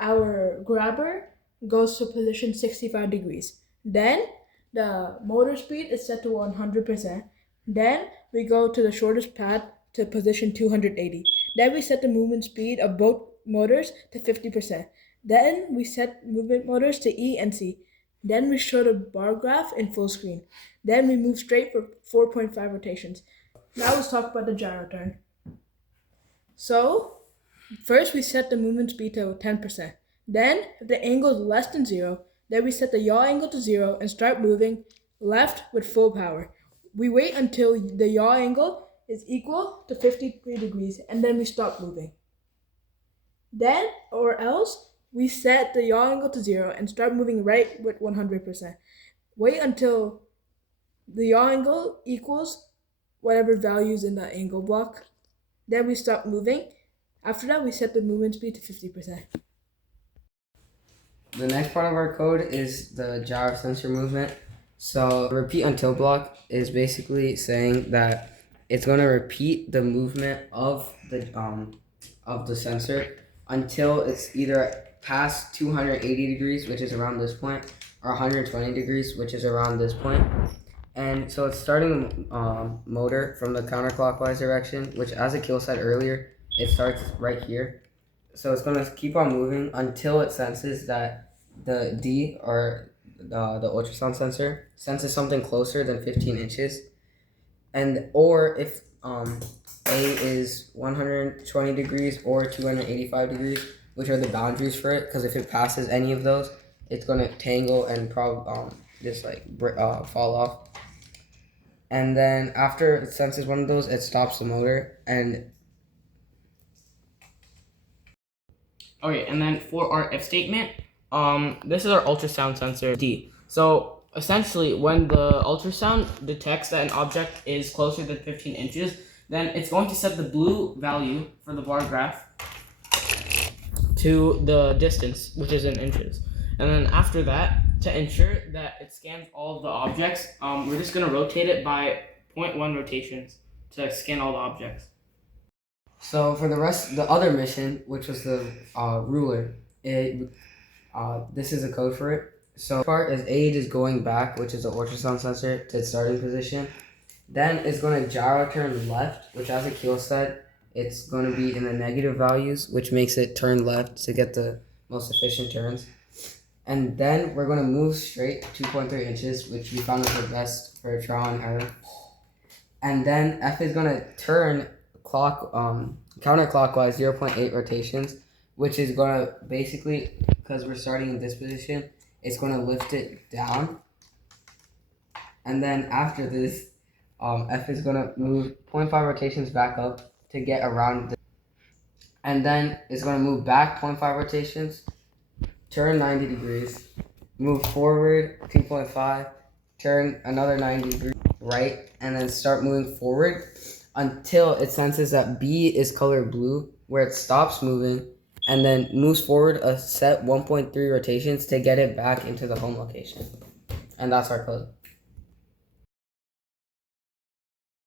our grabber goes to position 65 degrees. Then the motor speed is set to 100%. Then we go to the shortest path to position 280. Then we set the movement speed of both motors to 50%. Then we set movement motors to E and C. Then we show the bar graph in full screen. Then we move straight for 4.5 rotations. Now let's talk about the gyro turn. So first we set the movement speed to 10%. Then if the angle is less than 0, then we set the yaw angle to 0 and start moving left with full power. We wait until the yaw angle is equal to 53 degrees and then we stop moving. Then, or else, we set the yaw angle to 0 and start moving right with 100%. Wait until the yaw angle equals whatever values in the angle block. Then we stop moving. After that, we set the movement speed to 50%. The next part of our code is the gyro sensor movement. So repeat until block is basically saying that it's going to repeat the movement of the sensor until it's either past 280 degrees, which is around this point, or 120 degrees, which is around this point. And so it's starting motor from the counterclockwise direction, which, as Akil said earlier, it starts right here. So it's going to keep on moving until it senses that the D, or the ultrasound sensor, senses something closer than 15 inches. And or if A is 120 degrees or 285 degrees, which are the boundaries for it, because if it passes any of those, it's going to tangle and probably just like fall off. And then after it senses one of those, it stops the motor. And okay, and then for our if statement, this is our ultrasound sensor D. So essentially, when the ultrasound detects that an object is closer than 15 inches, then it's going to set the blue value for the bar graph to the distance, which is in inches. And then after that, to ensure that it scans all of the objects, we're just going to rotate it by 0.1 rotations to scan all the objects. so for the other mission, which was the ruler, this is a code for it. So part is aid is going back, which is the ultrasound sensor, to its starting position. Then it's going to gyro turn left, which, as Akil said, it's going to be in the negative values, which makes it turn left to get the most efficient turns. And then we're going to move straight 2.3 inches, which we found is the best for trial and error. And then F is going to turn counterclockwise 0.8 rotations, which is going to basically, because we're starting in this position, it's going to lift it down. And then after this, F is going to move 0.5 rotations back up to get around and then it's going to move back 0.5 rotations, turn 90 degrees, move forward 2.5, turn another 90 degrees right, and then start moving forward until it senses that B is colored blue, where it stops moving and then moves forward a set 1.3 rotations to get it back into the home location. And that's our code.